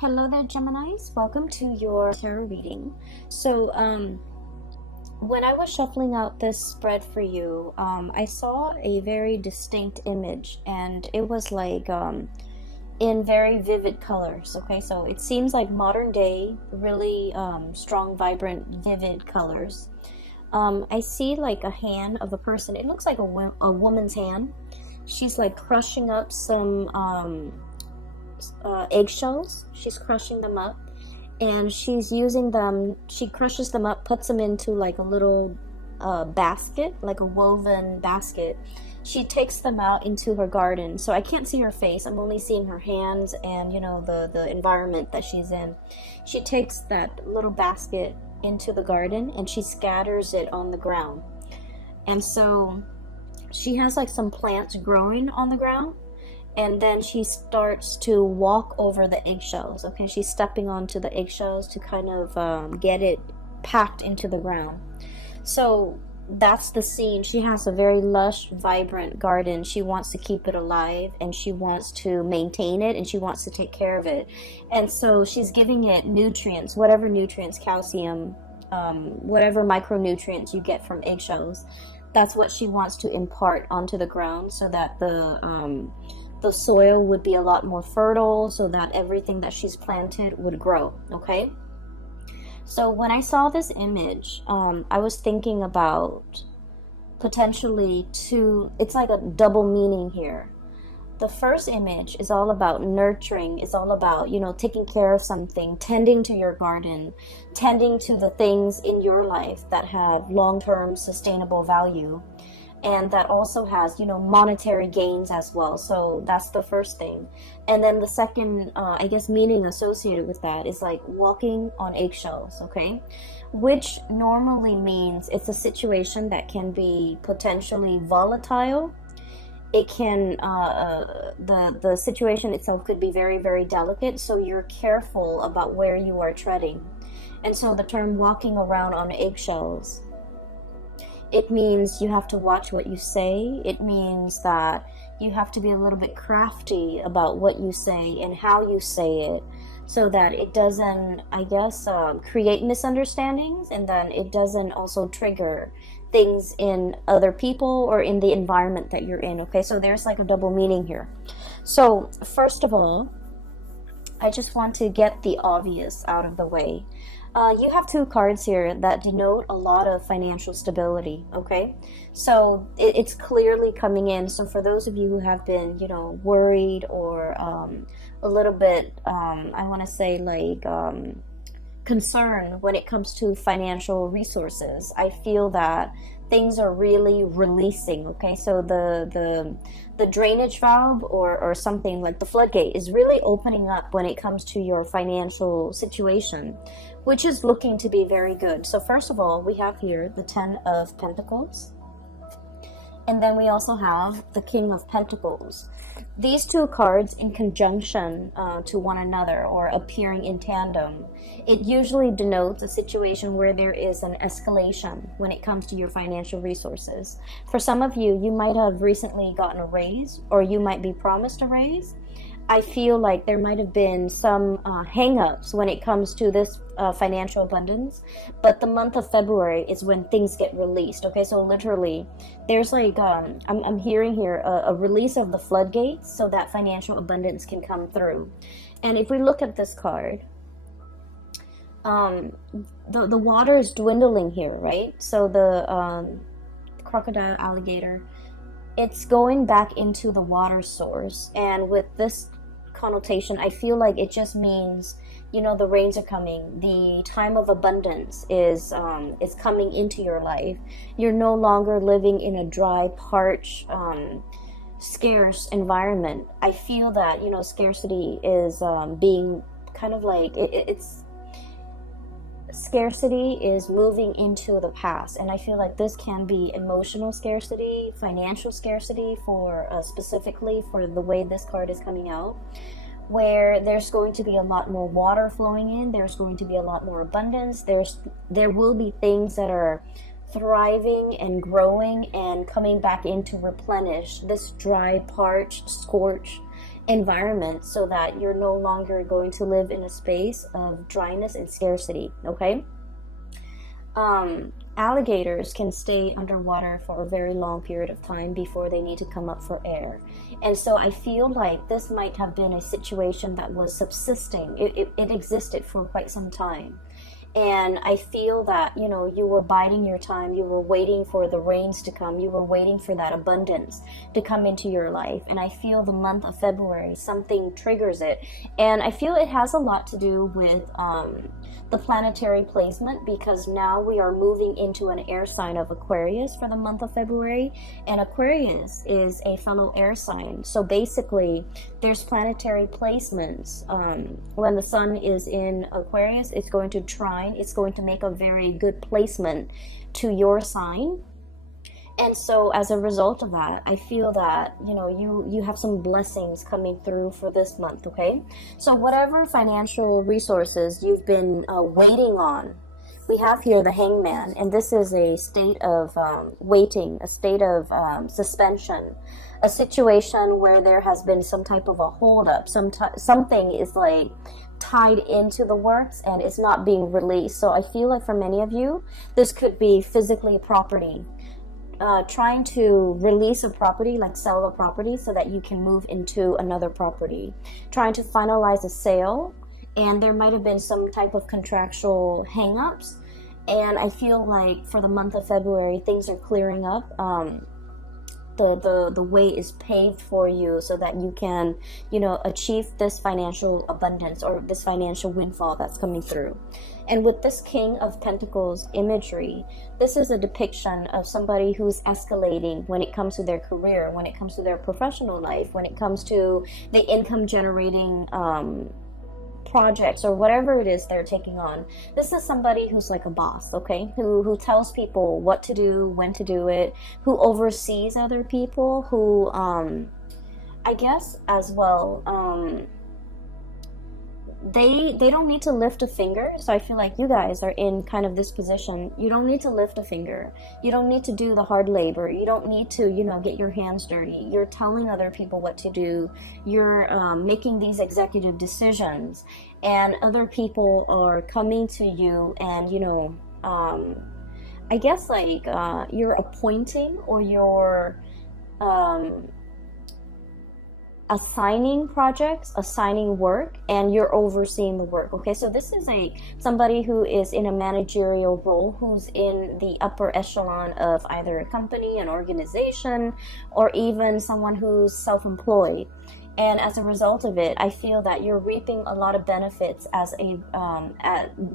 Hello there, Geminis. Welcome to your tarot reading. So, when I was shuffling out this spread for you, I saw a very distinct image, and it was like in very vivid colors. Okay, so it seems like modern day, really strong, vibrant, vivid colors. I see like a hand of a person. It looks like a woman's hand. She's like crushing up some eggshells. She's crushing them up, and she's using them. She crushes them up, puts them into like a little basket, like a woven basket. She takes them out into her garden. So I can't see her face. I'm only seeing her hands and the environment that she's in. She takes that little basket into the garden and she scatters it on the ground. And so she has like some plants growing on the ground, and then she starts to walk over the eggshells. Okay, she's stepping onto the eggshells to kind of get it packed into the ground. So that's the scene. She has a very lush, vibrant garden. She wants to keep it alive, and she wants to maintain it, and she wants to take care of it. And so she's giving it nutrients, whatever nutrients, calcium, whatever micronutrients you get from eggshells. That's what she wants to impart onto the ground, so that the soil would be a lot more fertile, so that everything that she's planted would grow. Okay, so when I saw this image, I was thinking about potentially it's like a double meaning here. The first image is all about nurturing. It's all about, taking care of something, tending to your garden, tending to the things in your life that have long-term sustainable value, and that also has monetary gains as well. So that's the first thing. And then the second meaning associated with that is like walking on eggshells. Okay, which normally means it's a situation that can be potentially volatile. It can the situation itself could be very, very delicate, so you're careful about where you are treading. And so the term walking around on eggshells, it means you have to watch what you say. It means that you have to be a little bit crafty about what you say and how you say it, so that it doesn't, create misunderstandings, and then it doesn't also trigger things in other people or in the environment that you're in. Okay, so there's like a double meaning here. So first of all, I just want to get the obvious out of the way. You have two cards here that denote a lot of financial stability. Okay, so it's clearly coming in. So for those of you who have been, worried or a little bit, I want to say like concern when it comes to financial resources, I feel that things are really releasing. Okay, so the drainage valve or something like the floodgate is really opening up when it comes to your financial situation, which is looking to be very good. So first of all, we have here the 10 of Pentacles, and then we also have the King of Pentacles. These two cards in conjunction to one another, or appearing in tandem, it usually denotes a situation where there is an escalation when it comes to your financial resources. For some of you, you might have recently gotten a raise, or you might be promised a raise. I feel like there might have been some hang-ups when it comes to this financial abundance, but the month of February is when things get released. Okay, so literally there's like I'm hearing here a release of the floodgates, so that financial abundance can come through. And if we look at this card, the water is dwindling here, right? So the crocodile, alligator, it's going back into the water source. And with this connotation, I feel like it just means, the rains are coming. The time of abundance is coming into your life. You're no longer living in a dry, parched, scarce environment. I feel that, scarcity is being kind of like, it's scarcity is moving into the past. And I feel like this can be emotional scarcity, financial scarcity, for specifically for the way this card is coming out, where there's going to be a lot more water flowing in. There's going to be a lot more abundance. There will be things that are thriving and growing and coming back in to replenish this dry, parched, scorched environment so that you're no longer going to live in a space of dryness and scarcity, okay? Alligators can stay underwater for a very long period of time before they need to come up for air. And so I feel like this might have been a situation that was subsisting. It existed for quite some time. And I feel that, you know, you were biding your time. You were waiting for the rains to come. You were waiting for that abundance to come into your life. And I feel the month of February, something triggers it. And I feel it has a lot to do with the planetary placement, because now we are moving into an air sign of Aquarius for the month of February. And Aquarius is a fellow air sign. So basically, there's planetary placements. When the sun is in Aquarius, it's going to trine. It's going to make a very good placement to your sign. And so as a result of that, I feel that, you know, you have some blessings coming through for this month, okay? So whatever financial resources you've been waiting on, we have here the Hangman, and this is a state of waiting, a state of suspension, a situation where there has been some type of a holdup, something is like tied into the works and it's not being released. So I feel like for many of you, this could be physically property. Trying to release a property, like sell a property so that you can move into another property. Trying to finalize a sale, and there might have been some type of contractual hang-ups. And I feel like for the month of February, things are clearing up. The way is paved for you so that you can, you know, achieve this financial abundance or this financial windfall that's coming through. And with this King of Pentacles imagery, this is a depiction of somebody who's escalating when it comes to their career, when it comes to their professional life, when it comes to the income generating projects or whatever it is they're taking on. This is somebody who's like a boss, okay? Who tells people what to do, when to do it, who oversees other people, who I guess as well they don't need to lift a finger. So I feel like you guys are in kind of this position. You don't need to lift a finger. You don't need to do the hard labor. You don't need to, you know, get your hands dirty. You're telling other people what to do. You're making these executive decisions, and other people are coming to you and, you know, I guess like you're appointing or you're assigning projects, assigning work, and you're overseeing the work. Okay, so this is somebody who is in a managerial role, who's in the upper echelon of either a company, an organization, or even someone who's self-employed. And as a result of it, I feel that you're reaping a lot of benefits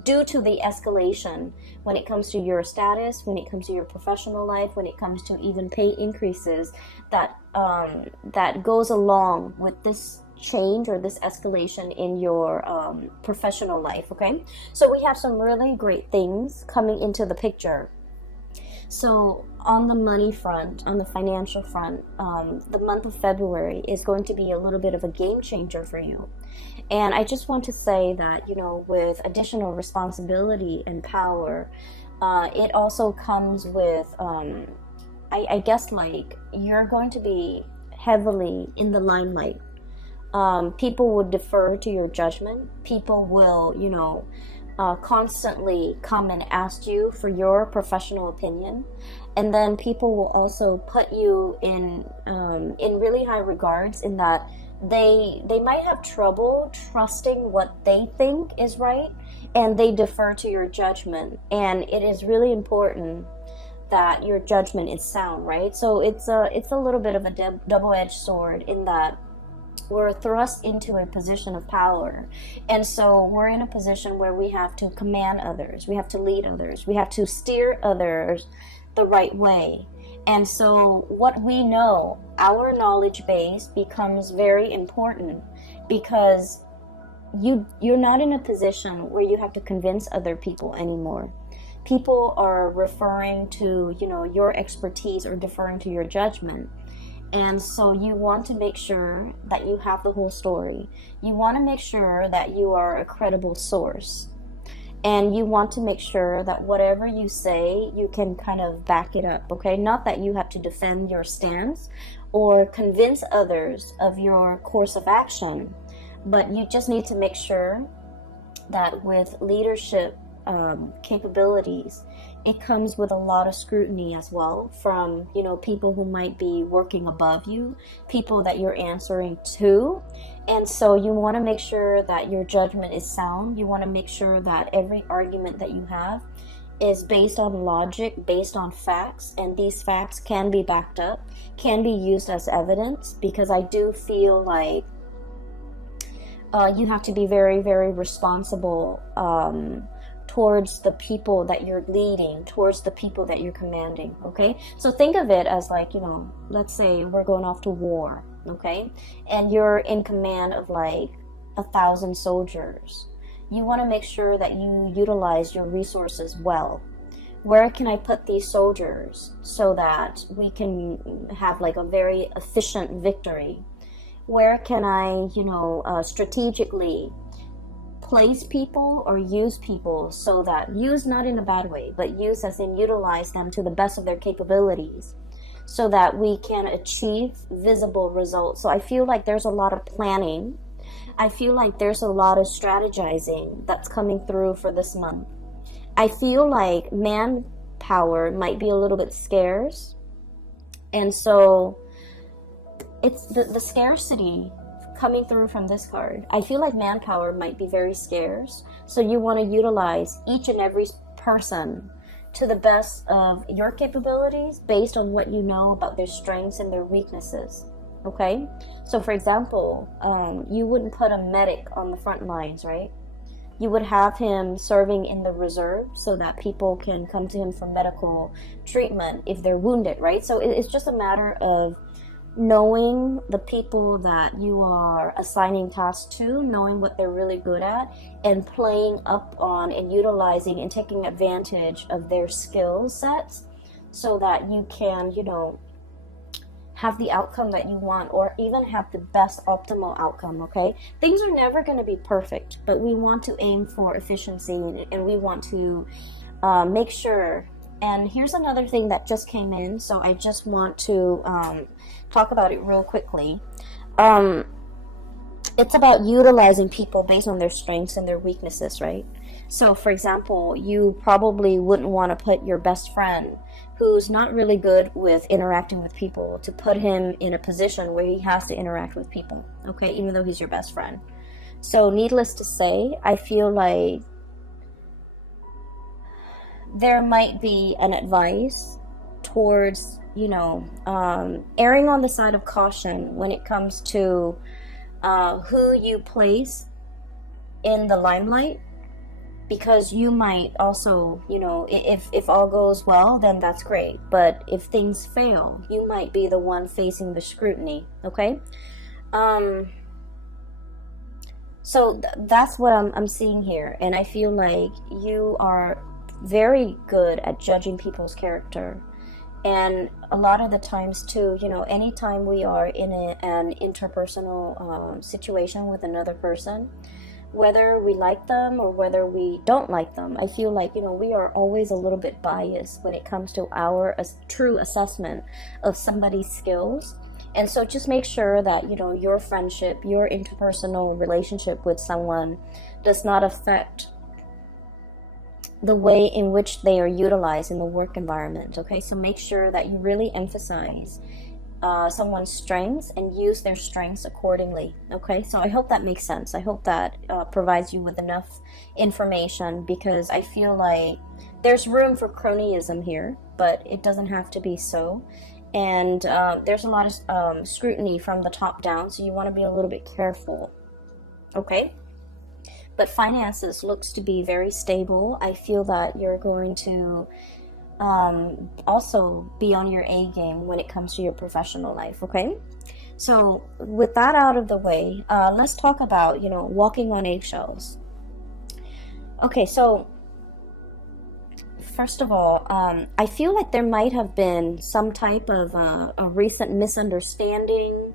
due to the escalation when it comes to your status, when it comes to your professional life, when it comes to even pay increases that goes along with this change or this escalation in your professional life, okay? So we have some really great things coming into the picture. So on the money front, on the financial front, the month of February is going to be a little bit of a game changer for you. And I just want to say that, you know, with additional responsibility and power, it also comes with, I guess, like, you're going to be heavily in the limelight. People would defer to your judgment. People will, you know, constantly come and ask you for your professional opinion, and then people will also put you in really high regards, in that they might have trouble trusting what they think is right, and they defer to your judgment. And it is really important that your judgment is sound, right? So it's a little bit of a double-edged sword, in that we're thrust into a position of power. And so we're in a position where we have to command others, we have to lead others, we have to steer others the right way. And so what we know, our knowledge base, becomes very important, because you're not in a position where you have to convince other people anymore. People are referring to, you know, your expertise or deferring to your judgment. And so you want to make sure that you have the whole story. You want to make sure that you are a credible source. And you want to make sure that whatever you say, you can kind of back it up, okay? Not that you have to defend your stance or convince others of your course of action, but you just need to make sure that with leadership capabilities, it comes with a lot of scrutiny as well from, you know, people who might be working above you, people that you're answering to. And so you want to make sure that your judgment is sound. You want to make sure that every argument that you have is based on logic, based on facts, and these facts can be backed up, can be used as evidence, because I do feel like you have to be very, very responsible towards the people that you're leading, towards the people that you're commanding, okay? So think of it as like, you know, let's say we're going off to war, okay? And you're in command of like 1,000 soldiers. You want to make sure that you utilize your resources well. Where can I put these soldiers so that we can have like a very efficient victory? Where can I, you know, strategically place people or use people so that, use not in a bad way, but use as in utilize them to the best of their capabilities so that we can achieve visible results. So I feel like there's a lot of planning. I feel like there's a lot of strategizing that's coming through for this month. I feel like manpower might be a little bit scarce. And so it's the scarcity coming through from this card. I feel like manpower might be very scarce. So you want to utilize each and every person to the best of your capabilities based on what you know about their strengths and their weaknesses. Okay? So for example, you wouldn't put a medic on the front lines, right? You would have him serving in the reserve so that people can come to him for medical treatment if they're wounded, right? So it's just a matter of knowing the people that you are assigning tasks to, knowing what they're really good at, and playing up on and utilizing and taking advantage of their skill sets so that you can, you know, have the outcome that you want, or even have the best optimal outcome, okay? Things are never going to be perfect, but we want to aim for efficiency, and we want to make sure. And here's another thing that just came in, so I just want to talk about it real quickly. It's about utilizing people based on their strengths and their weaknesses, right? So, for example, you probably wouldn't want to put your best friend who's not really good with interacting with people to put him in a position where he has to interact with people, okay, even though he's your best friend. So, needless to say, I feel like there might be an advice towards, you know, erring on the side of caution when it comes to who you place in the limelight, because you might also, you know, if all goes well, then that's great, but if things fail, you might be the one facing the scrutiny, okay? So that's what I'm seeing here, and I feel like you are very good at judging people's character. And a lot of the times too, you know, anytime we are in an interpersonal situation with another person, whether we like them or whether we don't like them, I feel like, you know, we are always a little bit biased when it comes to our true assessment of somebody's skills. And so just make sure that, you know, your friendship, your interpersonal relationship with someone does not affect the way in which they are utilized in the work environment, okay? So make sure that you really emphasize someone's strengths and use their strengths accordingly, okay? So I hope that makes sense. I hope that provides you with enough information, because I feel like there's room for cronyism here, but it doesn't have to be so. And there's a lot of scrutiny from the top down, so you want to be a little bit careful, okay? But finances looks to be very stable. I feel that you're going to also be on your A game when it comes to your professional life, okay? So with that out of the way, let's talk about, you know, walking on eggshells. Okay, so first of all, I feel like there might have been some type of a recent misunderstanding,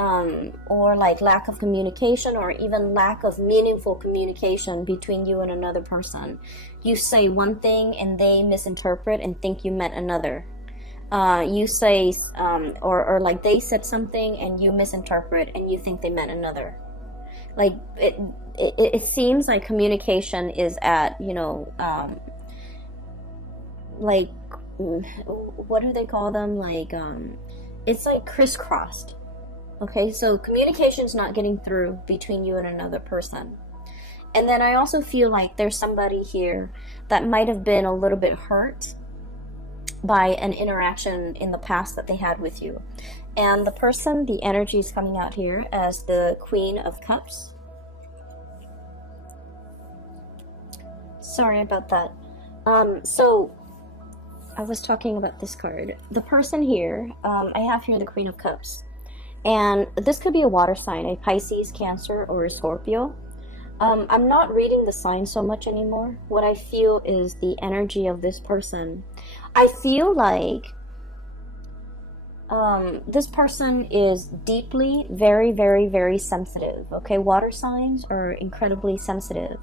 or like lack of communication, or even lack of meaningful communication between you and another person. You say one thing and they misinterpret and think you meant another. You say, or like they said something and you misinterpret and you think they meant another. Like it seems like communication is at, you know, like, what do they call them? Like, it's like crisscrossed. Okay, so communication's not getting through between you and another person. And then I also feel like there's somebody here that might have been a little bit hurt by an interaction in the past that they had with you. And the person, the energy is coming out here as the Queen of Cups. Sorry about that. So I was talking about this card. The person here, I have here the Queen of Cups. And this could be a water sign, a Pisces, Cancer, or a Scorpio. I'm not reading the sign so much anymore. What I feel is the energy of this person. I feel like this person is deeply, very, very, very sensitive. Okay, water signs are incredibly sensitive.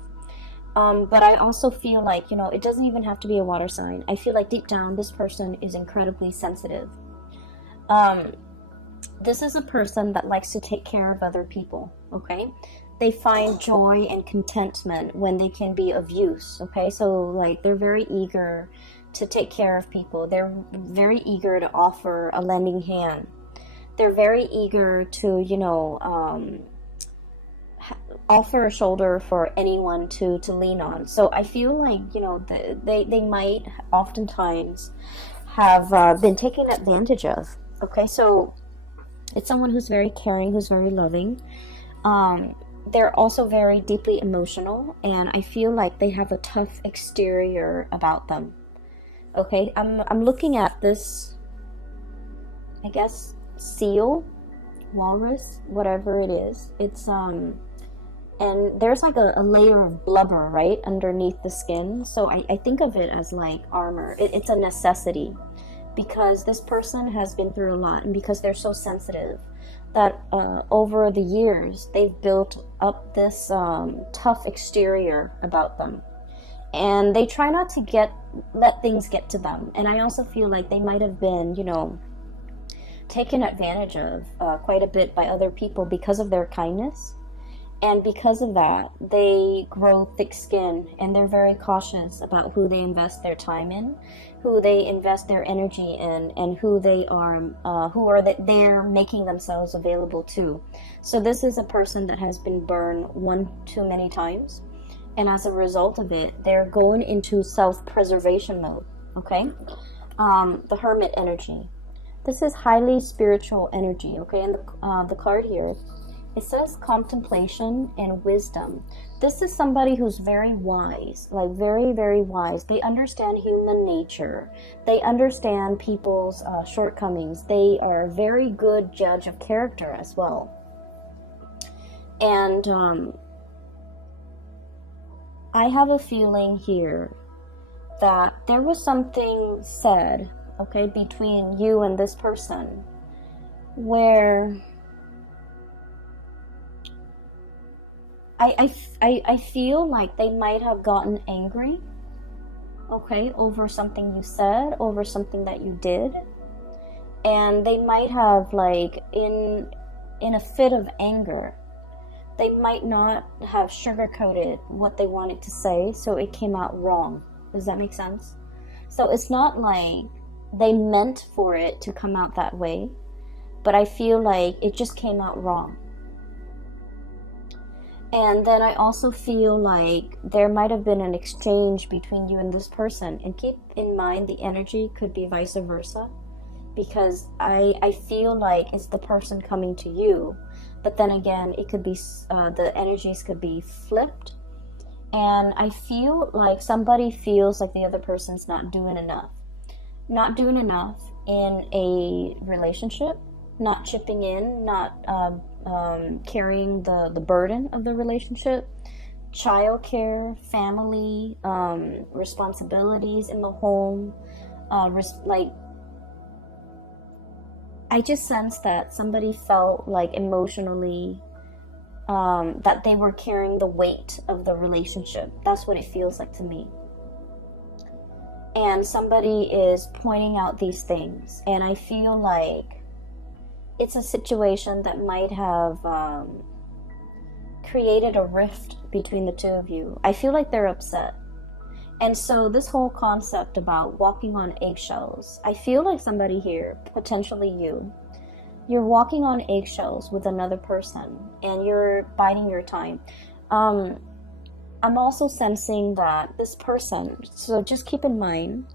But I also feel like, you know, it doesn't even have to be a water sign. I feel like deep down, this person is incredibly sensitive. This is a person that likes to take care of other people, okay? They find joy and contentment when they can be of use, okay? So, like, they're very eager to take care of people. They're very eager to offer a lending hand. They're very eager to, you know, offer a shoulder for anyone to lean on. So I feel like, you know, they might oftentimes have been taken advantage of, okay? So it's someone who's very caring, who's very loving. They're also very deeply emotional, and I feel like they have a tough exterior about them. Okay, I'm looking at this, I guess, seal, walrus, whatever it is. It's and there's like a layer of blubber right underneath the skin. So I think of it as like armor. It's a necessity, because this person has been through a lot, and because they're so sensitive, that over the years they've built up this tough exterior about them, and they try not to let things get to them. And I also feel like they might have been, you know, taken advantage of quite a bit by other people because of their kindness. And because of that, they grow thick skin, and they're very cautious about who they invest their time in, who they invest their energy in, and who they're making themselves available to. So this is a person that has been burned one too many times, and as a result of it, they're going into self-preservation mode. Okay, the Hermit energy. This is highly spiritual energy. Okay, and the card here, it says contemplation and wisdom. This is somebody who's very wise, like very, very wise. They understand human nature. They understand people's shortcomings. They are a very good judge of character as well. And I have a feeling here that there was something said, okay, between you and this person, where I feel like they might have gotten angry, okay, over something you said, over something that you did. And they might have, like, in a fit of anger, they might not have sugarcoated what they wanted to say, so it came out wrong. Does that make sense? So it's not like they meant for it to come out that way, but I feel like it just came out wrong. And then I also feel like there might have been an exchange between you and this person. And keep in mind, the energy could be vice versa, because I feel like it's the person coming to you. But then again, it could be, the energies could be flipped. And I feel like somebody feels like the other person's not doing enough. Not doing enough in a relationship, not chipping in, not carrying the burden of the relationship, childcare, family, responsibilities in the home, like I just sense that somebody felt like emotionally that they were carrying the weight of the relationship. That's what it feels like to me. And somebody is pointing out these things, and I feel like it's a situation that might have created a rift between the two of you. I feel like they're upset. And so this whole concept about walking on eggshells, I feel like somebody here, potentially you're walking on eggshells with another person and you're biding your time. I'm also sensing that this person, so just keep in mind,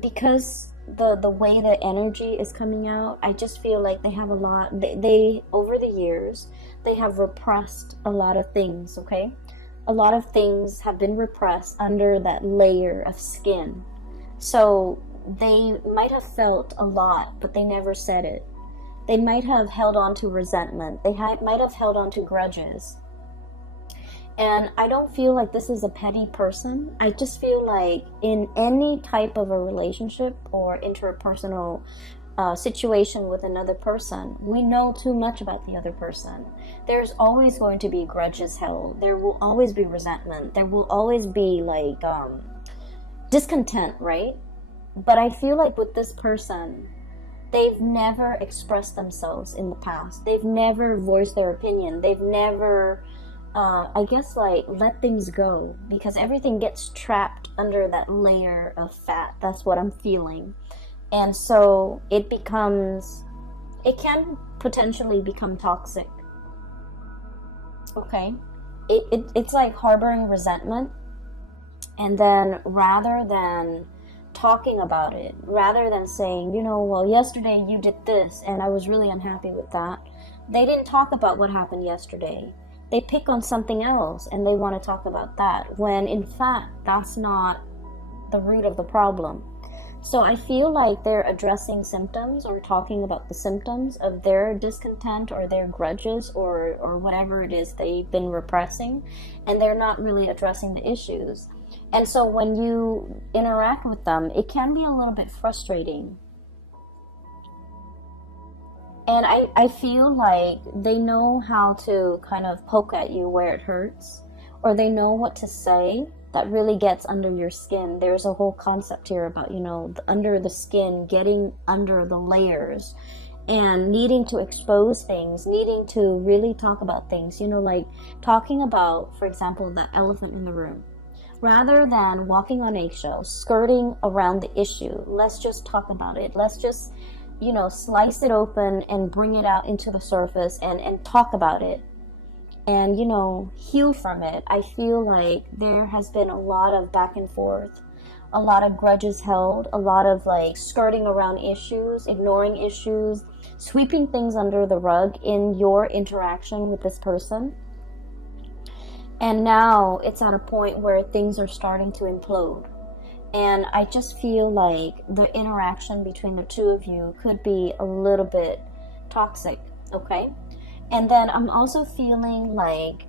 because the way the energy is coming out, I just feel like they have a lot, they over the years, they have repressed a lot of things, okay? A lot of things have been repressed under that layer of skin. So they might have felt a lot, but they never said it. They might have held on to resentment. They might have held on to grudges. And I don't feel like this is a petty person. I just feel like in any type of a relationship or interpersonal situation with another person, we know too much about the other person. There's always going to be grudges held. There will always be resentment. There will always be like discontent, right? But I feel like with this person, they've never expressed themselves in the past. They've never voiced their opinion. They've never I guess like let things go, because everything gets trapped under that layer of fat. That's what I'm feeling. And so it can potentially become toxic. Okay? It's like harboring resentment, and then rather than talking about it, rather than saying, well, yesterday you did this and I was really unhappy with that, they didn't talk about what happened yesterday. They pick on something else and they want to talk about that, when in fact that's not the root of the problem. So I feel like they're addressing symptoms or talking about the symptoms of their discontent or their grudges or whatever it is they've been repressing, and they're not really addressing the issues. And so when you interact with them, it can be a little bit frustrating. And I feel like they know how to kind of poke at you where it hurts, or they know what to say that really gets under your skin. There's a whole concept here about, under the skin, getting under the layers and needing to expose things, needing to really talk about things, like talking about, for example, the elephant in the room. Rather than walking on eggshells, skirting around the issue, let's just talk about it. Let's just slice it open and bring it out into the surface and talk about it and, heal from it. I feel like there has been a lot of back and forth, a lot of grudges held, a lot of like skirting around issues, ignoring issues, sweeping things under the rug in your interaction with this person. And now it's at a point where things are starting to implode. And I just feel like the interaction between the two of you could be a little bit toxic, okay? And then I'm also feeling like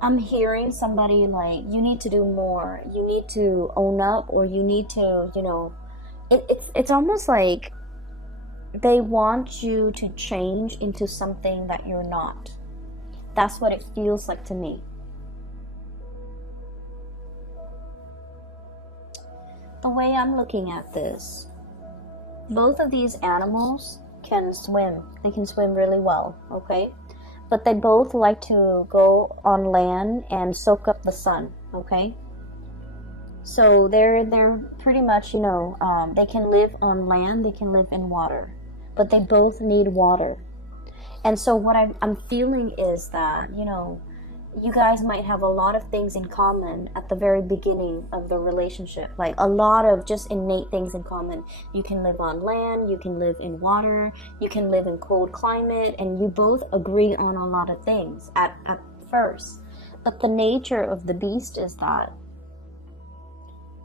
I'm hearing somebody like, you need to do more, you need to own up, or you need to, it's almost like they want you to change into something that you're not. That's what it feels like to me. The way I'm looking at this, both of these animals can swim. They can swim really well, okay? But they both like to go on land and soak up the sun, okay? So they're pretty much, they can live on land, they can live in water, but they both need water. And so what I'm feeling is that, you guys might have a lot of things in common at the very beginning of the relationship, like a lot of just innate things in common. You can live on land, you can live in water, you can live in cold climate, and you both agree on a lot of things at first. But the nature of the beast is that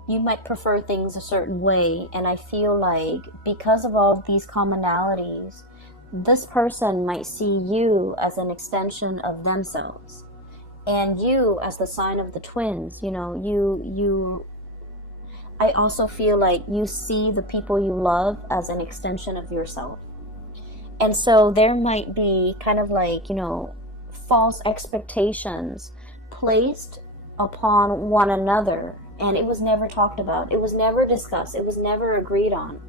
you might prefer things a certain way, and I feel like because of all of these commonalities, this person might see you as an extension of themselves. And you, as the sign of the twins, I I also feel like you see the people you love as an extension of yourself. And so there might be kind of like, you know, false expectations placed upon one another, and it was never talked about. It was never discussed. It was never agreed on.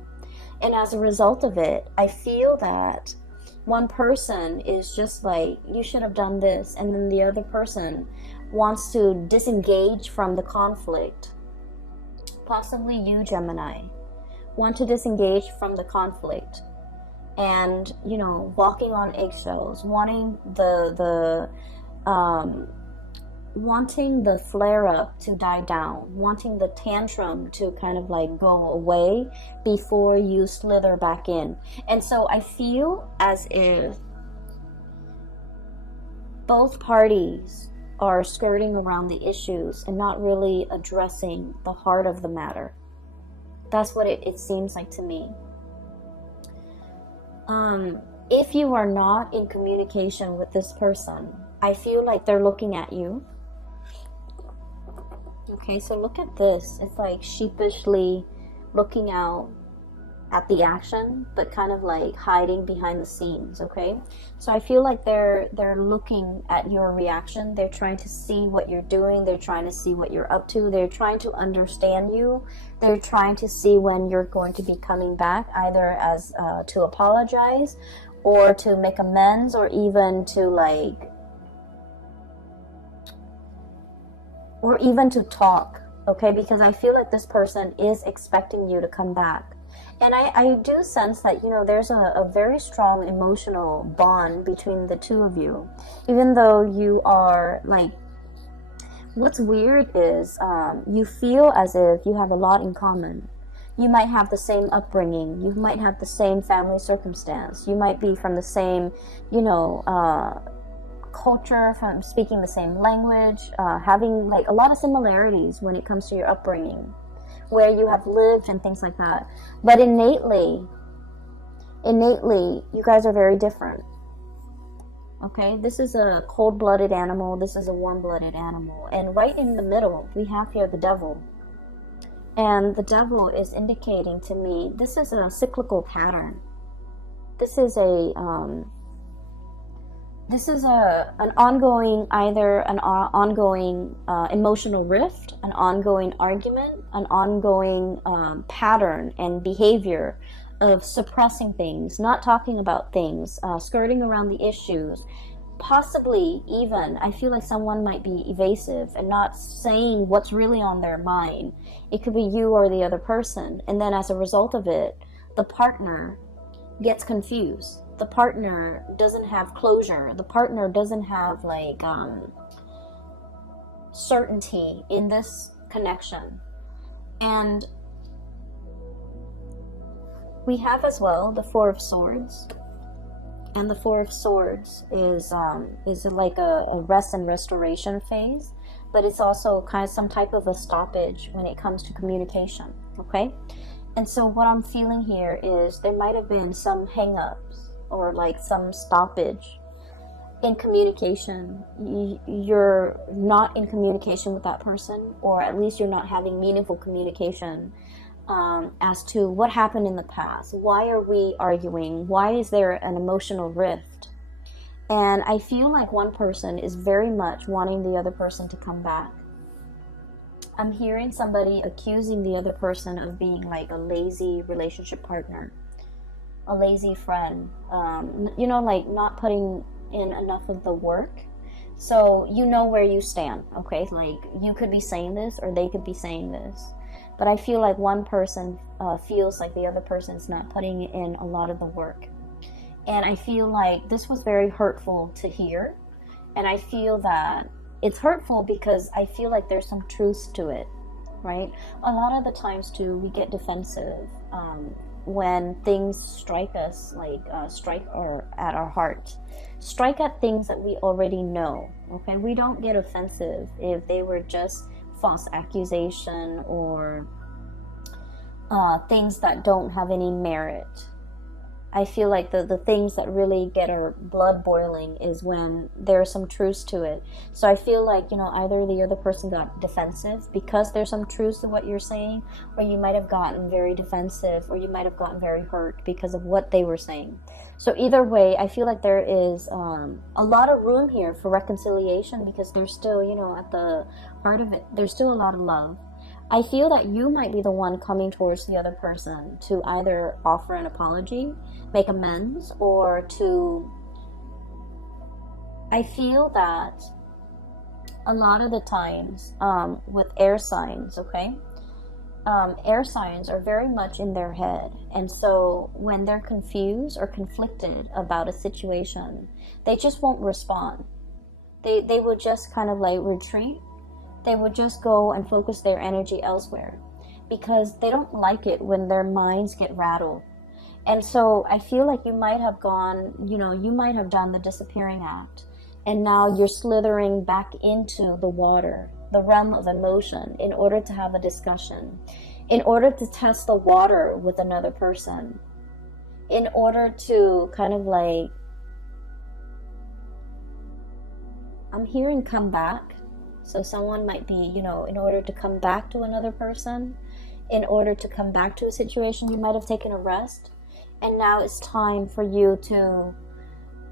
And as a result of it, I feel that one person is just like, you should have done this, and then the other person wants to disengage from the conflict. Possibly you, Gemini, want to disengage from the conflict, and, you know, walking on eggshells, wanting wanting the flare up to die down, wanting the tantrum to kind of like go away before you slither back in. And so I feel as if both parties are skirting around the issues and not really addressing the heart of the matter. That's what it seems like to me. If you are not in communication with this person, I feel like they're looking at you. Okay, so look at this. It's like sheepishly looking out at the action, but kind of like hiding behind the scenes. Okay, so I feel like they're looking at your reaction. They're trying to see what you're doing. They're trying to see what you're up to. They're trying to understand you. They're trying to see when you're going to be coming back, either as to apologize, or to make amends, or even to like, or even to talk. Okay, because I feel like this person is expecting you to come back. And I do sense that, you know, there's a very strong emotional bond between the two of you. Even though you are like, what's weird is you feel as if you have a lot in common. You might have the same upbringing. You might have the same family circumstance. You might be from the same, you know, culture, from speaking the same language, having like a lot of similarities when it comes to your upbringing, where you have lived and things like that. But innately, you guys are very different. Okay, this is a cold-blooded animal. This is a warm-blooded animal. And right in the middle, we have here the devil. And the devil is indicating to me, this is a cyclical pattern. This is an ongoing, either an ongoing emotional rift, an ongoing argument, an ongoing pattern and behavior of suppressing things, not talking about things, skirting around the issues. Possibly even, I feel like someone might be evasive and not saying what's really on their mind. It could be you or the other person. And then as a result of it, the partner gets confused. The partner doesn't have closure. The partner doesn't have like certainty in this connection. And we have as well the Four of Swords. And the Four of Swords is like a rest and restoration phase, but it's also kind of some type of a stoppage when it comes to communication. Okay, and so what I'm feeling here is there might have been some hang-ups or like some stoppage in communication. You're not in communication with that person, or at least you're not having meaningful communication as to what happened in the past. Why are we arguing? Why is there an emotional rift? And I feel like one person is very much wanting the other person to come back. I'm hearing somebody accusing the other person of being like a lazy relationship partner, a lazy friend, you know, like not putting in enough of the work. So you know where you stand, okay? Like you could be saying this or they could be saying this. But I feel like one person feels like the other person's not putting in a lot of the work. And I feel like this was very hurtful to hear. And I feel that it's hurtful because I feel like there's some truth to it, right? A lot of the times too, we get defensive when things strike us, like strike or at our heart. Strike at things that we already know, okay? We don't get offensive if they were just false accusation or things that don't have any merit. I feel like the things that really get our blood boiling is when there's some truth to it. So I feel like, you know, either the other person got defensive because there's some truth to what you're saying, or you might have gotten very defensive, or you might have gotten very hurt because of what they were saying. So either way, I feel like there is a lot of room here for reconciliation, because there's still, you know, at the heart of it, there's still a lot of love. I feel that you might be the one coming towards the other person to either offer an apology, make amends, or to... I feel that a lot of the times with air signs, okay? Air signs are very much in their head. And so when they're confused or conflicted about a situation, they just won't respond. They will just kind of like retreat. They would just go and focus their energy elsewhere, because they don't like it when their minds get rattled. And so I feel like you might have gone, you know, you might have done the disappearing act, and now you're slithering back into the water, the realm of emotion, in order to have a discussion, in order to test the water with another person, in order to kind of like, I'm hearing come back. So someone might be, you know, in order to come back to another person, in order to come back to a situation, you might have taken a rest. And now it's time for you to,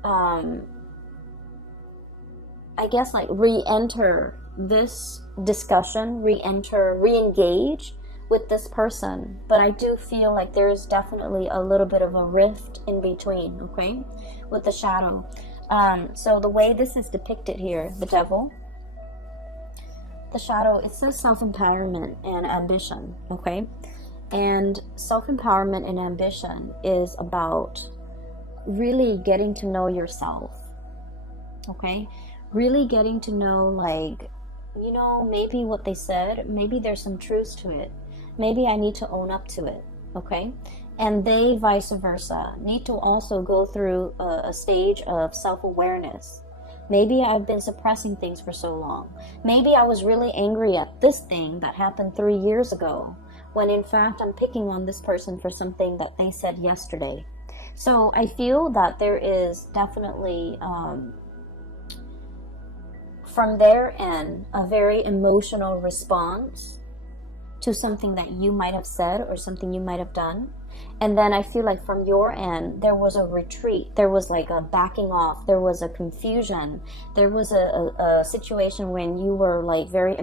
I guess, like re-enter this discussion, re-engage with this person. But I do feel like there's definitely a little bit of a rift in between, okay, with the shadow. So the way this is depicted here, the devil, the shadow, it says self-empowerment and ambition, okay? And self-empowerment and ambition is about really getting to know yourself, okay? Really getting to know, like, you know, maybe what they said, maybe there's some truth to it. Maybe I need to own up to it, okay? And they, vice versa, need to also go through a stage of self-awareness. Maybe I've been suppressing things for so long. Maybe I was really angry at this thing that happened 3 years ago, when in fact I'm picking on this person for something that they said yesterday. So I feel that there is definitely, from their end, a very emotional response to something that you might have said or something you might have done. And then I feel like from your end, there was a retreat. There was like a backing off. There was a confusion. There was a situation when you were like very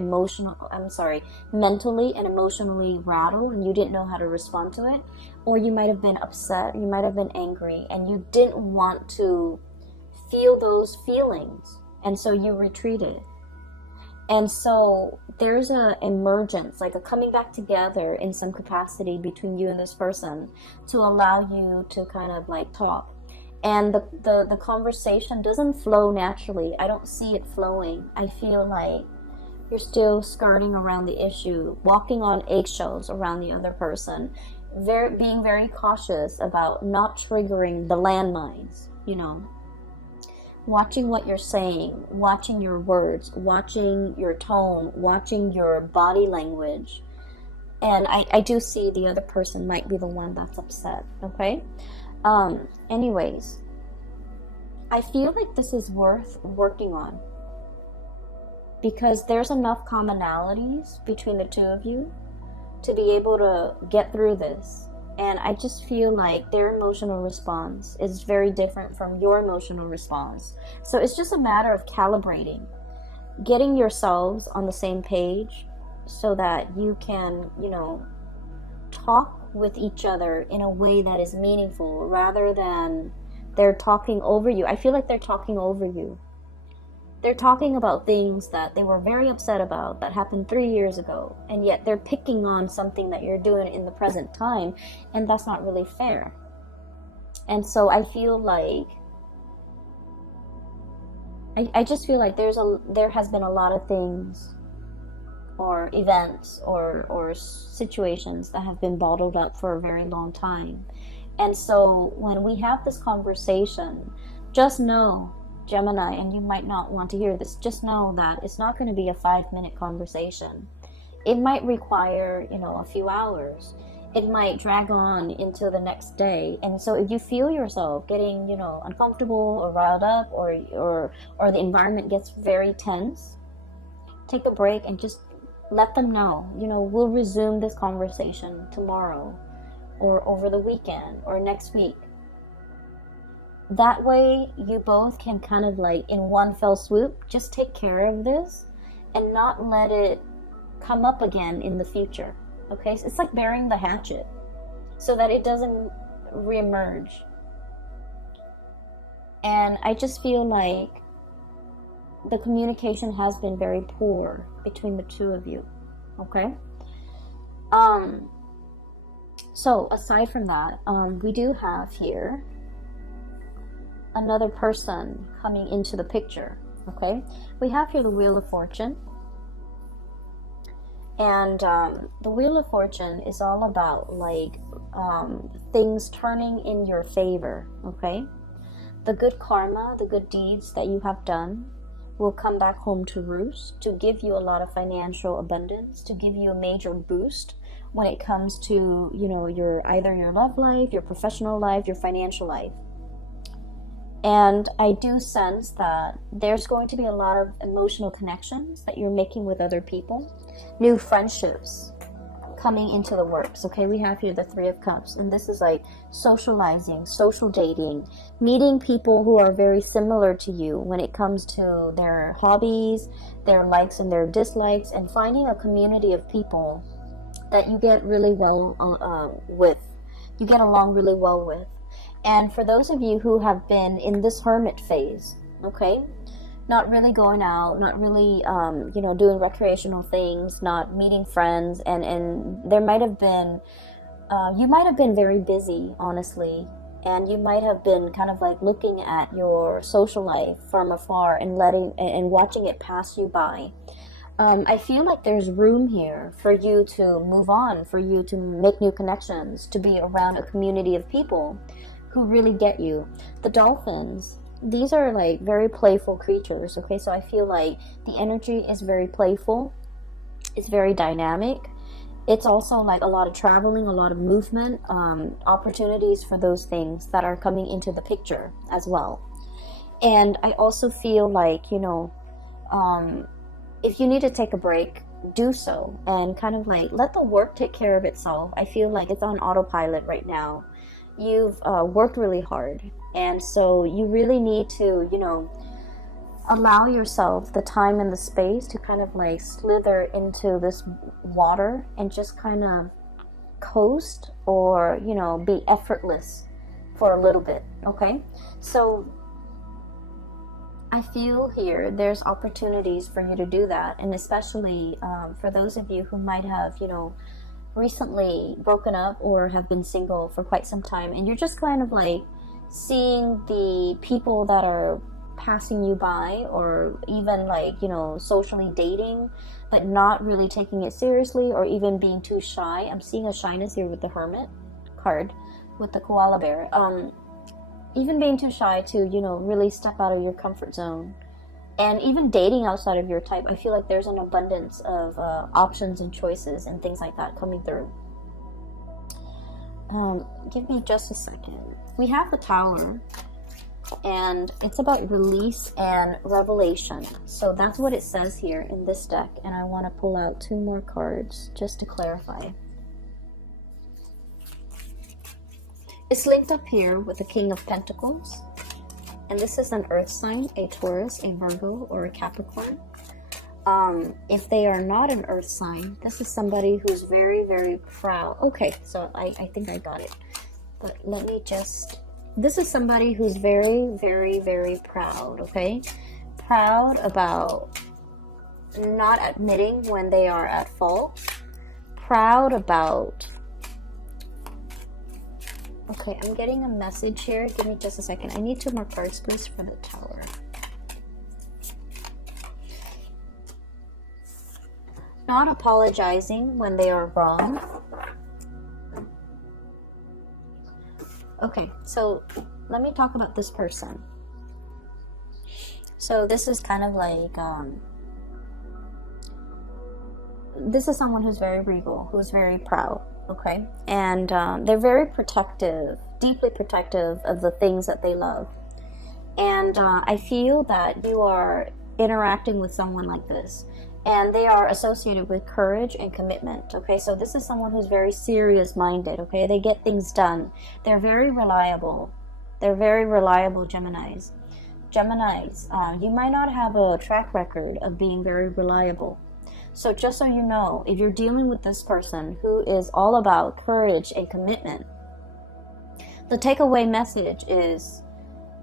mentally and emotionally rattled, and you didn't know how to respond to it. Or you might have been upset. You might have been angry, and you didn't want to feel those feelings. And so you retreated. And so there's a emergence, like a coming back together in some capacity between you and this person to allow you to kind of like talk. And the conversation doesn't flow naturally. I don't see it flowing. I feel like you're still skirting around the issue, walking on eggshells around the other person, being very cautious about not triggering the landmines, you know. Watching what you're saying, watching your words, watching your tone, watching your body language. And I do see the other person might be the one that's upset, okay? Anyways, I feel like this is worth working on, because there's enough commonalities between the two of you to be able to get through this. And I just feel like their emotional response is very different from your emotional response. So it's just a matter of calibrating, getting yourselves on the same page so that you can, you know, talk with each other in a way that is meaningful rather than they're talking over you. I feel like they're talking over you. They're talking about things that they were very upset about that happened 3 years ago, and yet they're picking on something that you're doing in the present time, and that's not really fair. And so I feel like I just feel like there has been a lot of things or events or situations that have been bottled up for a very long time. And so when we have this conversation, just know, Gemini, and you might not want to hear this, just know that it's not going to be a 5-minute conversation. It might require, you know, a few hours. it might drag on into the next day. And so if you feel yourself getting, you know, uncomfortable or riled up, or the environment gets very tense, take a break and just let them know, you know, we'll resume this conversation tomorrow or over the weekend or next week. That way you both can kind of like in one fell swoop just take care of this and not let it come up again in the future. Okay, so it's like burying the hatchet so that it doesn't reemerge. And I just feel like the communication has been very poor between the two of you. Okay. So aside from that, we do have here another person coming into the picture. Okay, we have here the Wheel of Fortune. And the Wheel of Fortune is all about like things turning in your favor, okay? The good karma, the good deeds that you have done will come back home to roost to give you a lot of financial abundance, to give you a major boost when it comes to, you know, either your love life, your professional life, your financial life. And I do sense that there's going to be a lot of emotional connections that you're making with other people. New friendships coming into the works. Okay, we have here the Three of Cups, and this is like socializing, social dating, meeting people who are very similar to you when it comes to their hobbies, their likes and their dislikes, and finding a community of people that you get really well with, you get along really well with. And for those of you who have been in this hermit phase, okay, not really going out, not really, you know, doing recreational things, not meeting friends, and there might have been, you might have been very busy, honestly, and you might have been kind of like looking at your social life from afar and watching it pass you by. I feel like there's room here for you to move on, for you to make new connections, to be around a community of people who really get you. The dolphins, these are like very playful creatures, okay? So I feel like the energy is very playful. It's very dynamic. It's also like a lot of traveling, a lot of movement, opportunities for those things that are coming into the picture as well. And I also feel like, you know, if you need to take a break, do so and kind of like let the work take care of itself. I feel like it's on autopilot right now. You've worked really hard, and so you really need to, you know, allow yourself the time and the space to kind of like slither into this water and just kind of coast, or, you know, be effortless for a little bit. Okay, so I feel here there's opportunities for you to do that, and especially for those of you who might have, you know, recently broken up or have been single for quite some time, and you're just kind of like seeing the people that are passing you by, or even like, you know, socially dating but not really taking it seriously, or even being too shy. I'm seeing a shyness here with the Hermit card with the koala bear. Even being too shy to, you know, really step out of your comfort zone. And even dating outside of your type, I feel like there's an abundance of options and choices and things like that coming through. Give me just a second. We have the Tower, and it's about release and revelation. So that's what it says here in this deck, and I want to pull out 2 more cards just to clarify. It's linked up here with the King of Pentacles. And this is an earth sign, a Taurus, a Virgo, or a Capricorn. If they are not an earth sign, this is somebody who's very, very proud. Okay, so I think I got it. But let me just... This is somebody who's very, very, very proud, okay? Proud about not admitting when they are at fault. Proud about... Okay, I'm getting a message here. Give me just a second. I need 2 more cards, please, for the Tower. Not apologizing when they are wrong. Okay, so let me talk about this person. So this is kind of like, this is someone who's very regal, who's very proud. okay? And they're very protective, deeply protective of the things that they love. And I feel that you are interacting with someone like this, and they are associated with courage and commitment, okay? So this is someone who's very serious minded, okay? They get things done. They're very reliable. They're very reliable Geminis. You might not have a track record of being very reliable. So just so you know, if you're dealing with this person who is all about courage and commitment, the takeaway message is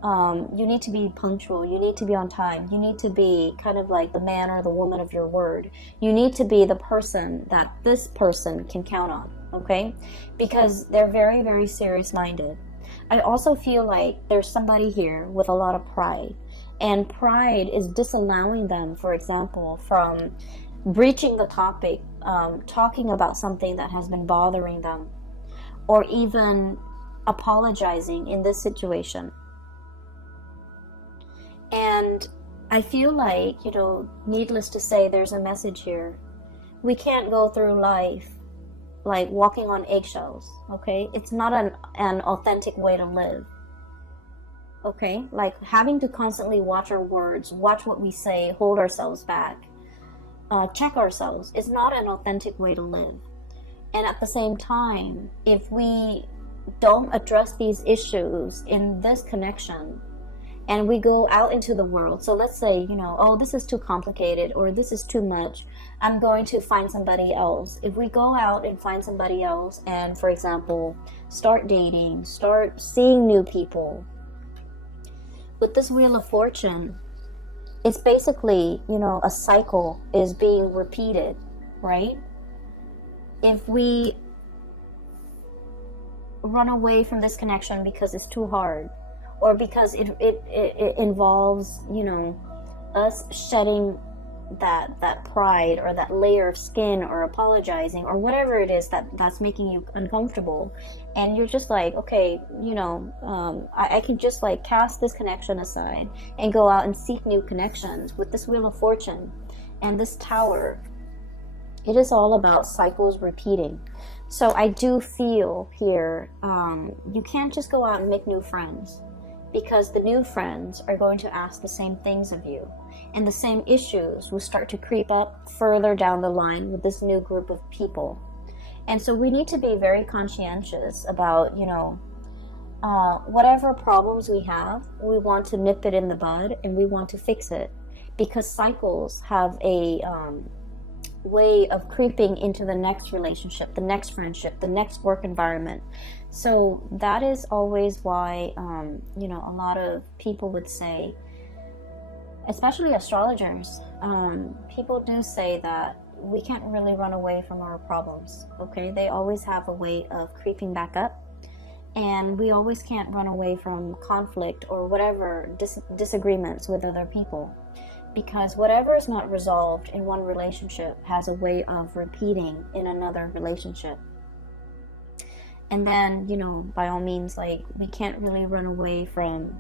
you need to be punctual. You need to be on time. You need to be kind of like the man or the woman of your word. You need to be the person that this person can count on, okay? Because they're very, very serious minded. I also feel like there's somebody here with a lot of pride, and pride is disallowing them, for example, from breaching the topic, talking about something that has been bothering them, or even apologizing in this situation. And I feel like, needless to say, there's a message here. We can't go through life like walking on eggshells, okay? It's not an authentic way to live, okay? Like having to constantly watch our words, watch what we say, hold ourselves back, check ourselves is not an authentic way to live. And at the same time, if we don't address these issues in this connection, and we go out into the world, so let's say, oh, this is too complicated, or this is too much, I'm going to find somebody else. If we go out and find somebody else and, for example, start dating, start seeing new people, with this Wheel of Fortune, it's basically, a cycle is being repeated, right? If we run away from this connection because it's too hard, or because it involves, us shedding that pride or that layer of skin, or apologizing, or whatever it is that's making you uncomfortable, and you're just like, okay, I can just like cast this connection aside and go out and seek new connections. With this Wheel of Fortune and this Tower, it is all about cycles repeating. So I do feel here, you can't just go out and make new friends, because the new friends are going to ask the same things of you, and the same issues will start to creep up further down the line with this new group of people. And so we need to be very conscientious about, whatever problems we have, we want to nip it in the bud, and we want to fix it, because cycles have a way of creeping into the next relationship, the next friendship, the next work environment. So that is always why, a lot of people would say, especially astrologers, people do say that we can't really run away from our problems, okay? They always have a way of creeping back up, and we always can't run away from conflict or whatever disagreements with other people, because whatever is not resolved in one relationship has a way of repeating in another relationship. And then, by all means, like, we can't really run away from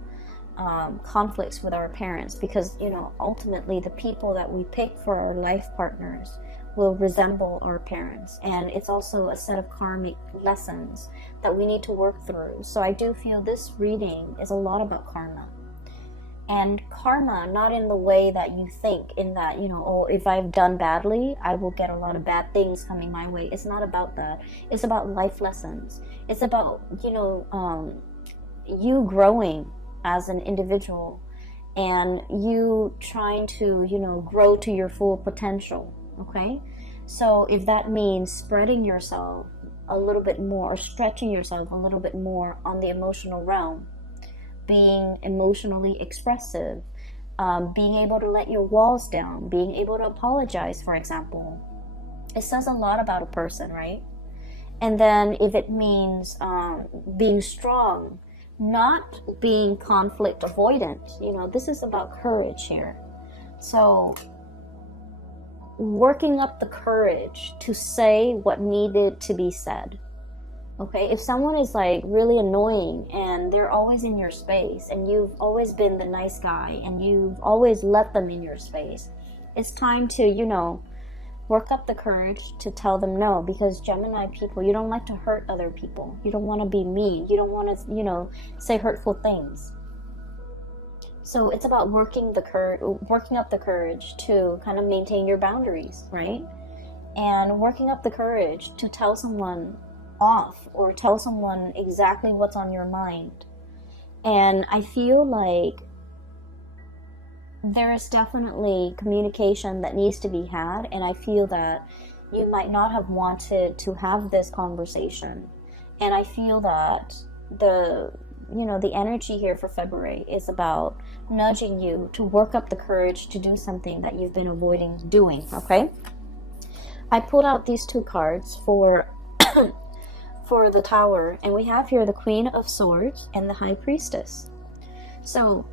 conflicts with our parents, because, ultimately the people that we pick for our life partners will resemble our parents. And it's also a set of karmic lessons that we need to work through. So I do feel this reading is a lot about karma. And karma, not in the way that you think, in that, if I've done badly, I will get a lot of bad things coming my way. It's not about that. It's about life lessons. It's about, you growing as an individual, and you trying to, grow to your full potential, okay? So if that means spreading yourself a little bit more, or stretching yourself a little bit more on the emotional realm, being emotionally expressive, being able to let your walls down, being able to apologize, for example, it says a lot about a person, right? And then if it means being strong, not being conflict avoidant, this is about courage here. So working up the courage to say what needed to be said. Okay, if someone is like really annoying and they're always in your space, and you've always been the nice guy and you've always let them in your space, it's time to, Work up the courage to tell them no, because Gemini people, you don't like to hurt other people. You don't want to be mean. You don't want to, say hurtful things. So it's about working up the courage to kind of maintain your boundaries, right? And working up the courage to tell someone off or tell someone exactly what's on your mind. And I feel like there is definitely communication that needs to be had, and I feel that you might not have wanted to have this conversation. And I feel that the energy here for February is about nudging you to work up the courage to do something that you've been avoiding doing, okay? I pulled out these two cards for for the Tower, and we have here the Queen of Swords and the High Priestess. So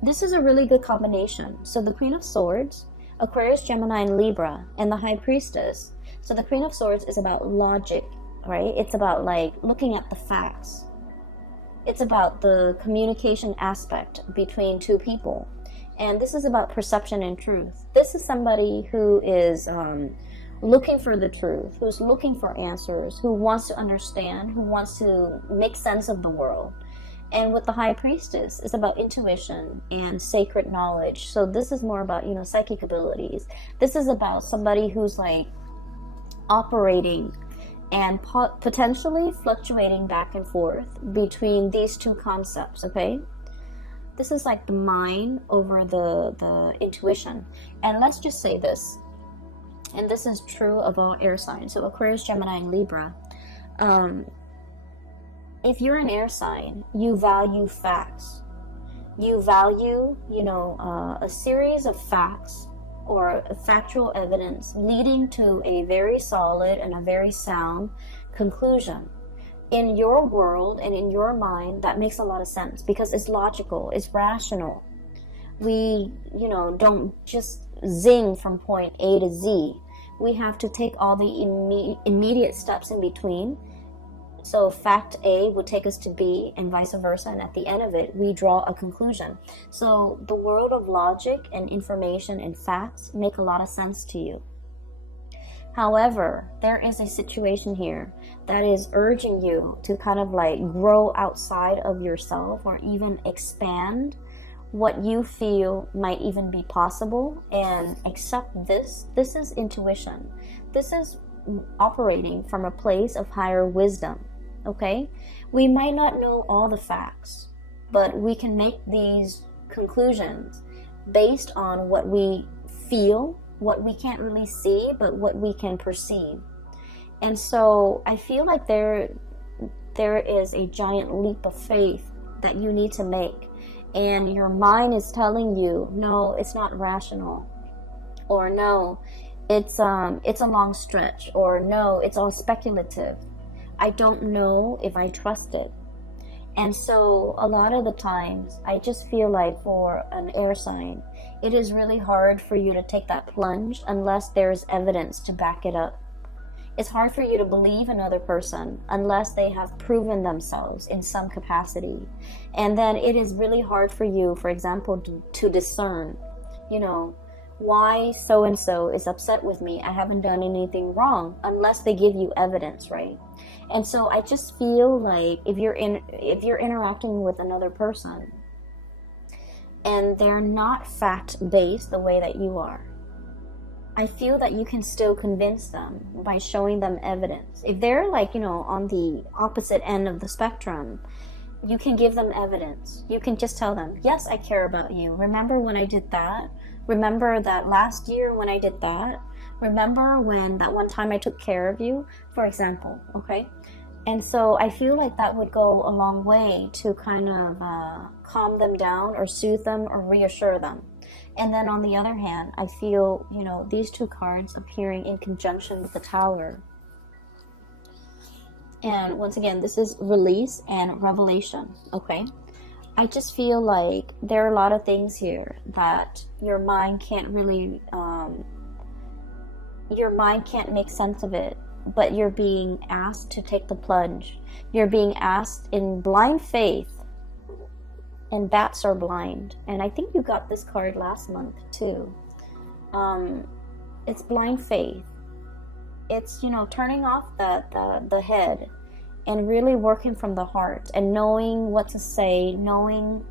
this is a really good combination. So the Queen of Swords, Aquarius, Gemini, and Libra, and the High Priestess. So the Queen of Swords is about logic, right? It's about like looking at the facts. It's about the communication aspect between two people. And this is about perception and truth. This is somebody who is looking for the truth, who's looking for answers, who wants to understand, who wants to make sense of the world. And with the High Priestess, it's about intuition and sacred knowledge. So this is more about, psychic abilities. This is about somebody who's like operating and potentially fluctuating back and forth between these two concepts, okay? This is like the mind over the intuition. And let's just say this, and this is true of all air signs, so Aquarius, Gemini, and Libra. If you're an air sign, you value facts. You value, a series of facts or factual evidence leading to a very solid and a very sound conclusion. In your world and in your mind, that makes a lot of sense because it's logical, it's rational. We, don't just zing from point A to Z. We have to take all the immediate steps in between. So fact A would take us to B and vice versa, and at the end of it, we draw a conclusion. So the world of logic and information and facts make a lot of sense to you. However, there is a situation here that is urging you to kind of like grow outside of yourself or even expand what you feel might even be possible and accept this. This is intuition. This is operating from a place of higher wisdom. Okay, we might not know all the facts, but we can make these conclusions based on what we feel, what we can't really see, but what we can perceive. And so I feel like there is a giant leap of faith that you need to make, and your mind is telling you, no, it's not rational, or no, it's a long stretch, or no, it's all speculative. I don't know if I trust it. And so a lot of the times I just feel like for an air sign, it is really hard for you to take that plunge unless there's evidence to back it up. It's hard for you to believe another person unless they have proven themselves in some capacity. And then it is really hard for you, for example, to discern, why so-and-so is upset with me. I haven't done anything wrong unless they give you evidence, right? And so I just feel like if you're interacting with another person and they're not fact-based the way that you are, I feel that you can still convince them by showing them evidence. If they're like, on the opposite end of the spectrum, you can give them evidence. You can just tell them, yes, I care about you. Remember when I did that? Remember that last year when I did that? Remember when that one time I took care of you, for example, okay? And so I feel like that would go a long way to kind of calm them down or soothe them or reassure them. And then on the other hand, I feel, these two cards appearing in conjunction with the Tower. And once again, this is release and revelation, okay? I just feel like there are a lot of things here that your mind can't really, make sense of it, but you're being asked to take the plunge. You're being asked in blind faith, and bats are blind. And I think you got this card last month too. It's blind faith. it's, you know, turning off the head and really working from the heart and knowing what to say, knowing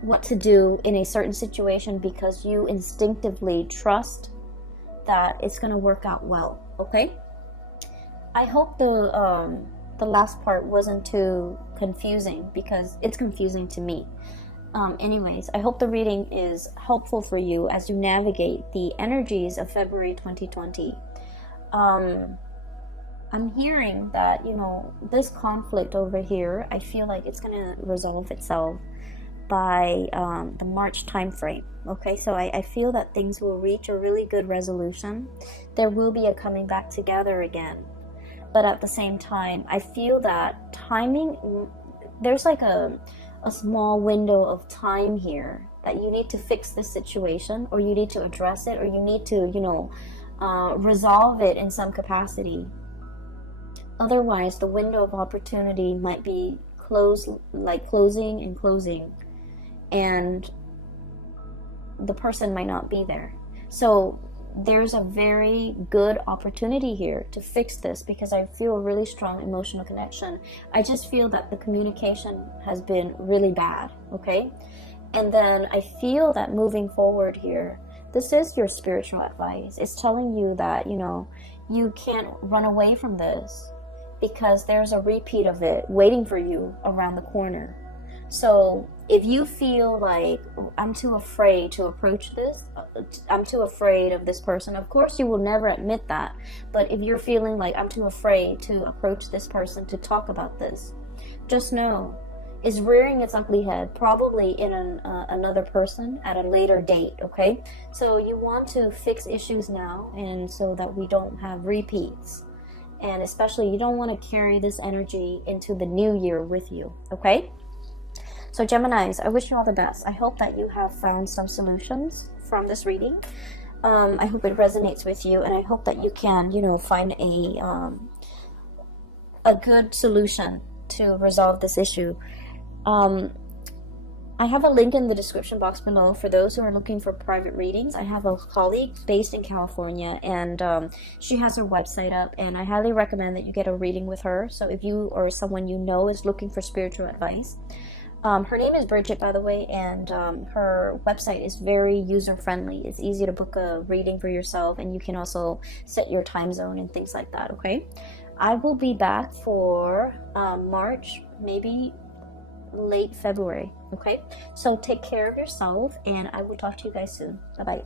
what to do in a certain situation because you instinctively trust that it's going to work out well. Okay, I hope the last part wasn't too confusing, because it's confusing to me. Anyways, I hope the reading is helpful for you as you navigate the energies of February 2020. I'm hearing that, you know, this conflict over here, I feel like it's going to resolve itself by the March time frame. Okay, so I feel that things will reach a really good resolution. There will be a coming back together again. But at the same time, I feel that timing, there's like a small window of time here that you need to fix this situation, or you need to address it, or you need to, you know, resolve it in some capacity. Otherwise, the window of opportunity might be closing and closing, and the person might not be there. So there's a very good opportunity here to fix this, because I feel a really strong emotional connection. I just feel that the communication has been really bad, okay? And then I feel that moving forward here, this is your spiritual advice. It's telling you that, you know, you can't run away from this, because there's a repeat of it waiting for you around the corner. So if you feel like, I'm too afraid to approach this, I'm too afraid of this person, of course you will never admit that. But if you're feeling like, I'm too afraid to approach this person to talk about this, just know it's rearing its ugly head, probably in another person at a later date, okay? So you want to fix issues now, and so that we don't have repeats. And especially, you don't want to carry this energy into the new year with you, okay? So Geminis, I wish you all the best. I hope that you have found some solutions from this reading. I hope it resonates with you, and I hope that you can, you know, find a good solution to resolve this issue. I have a link in the description box below for those who are looking for private readings. I have a colleague based in California, and she has her website up, and I highly recommend that you get a reading with her. So if you or someone you know is looking for spiritual advice, her name is Bridget, by the way, and her website is very user-friendly. It's easy to book a reading for yourself, and you can also set your time zone and things like that, okay? I will be back for March, maybe late February, okay? So take care of yourself, and I will talk to you guys soon. Bye-bye.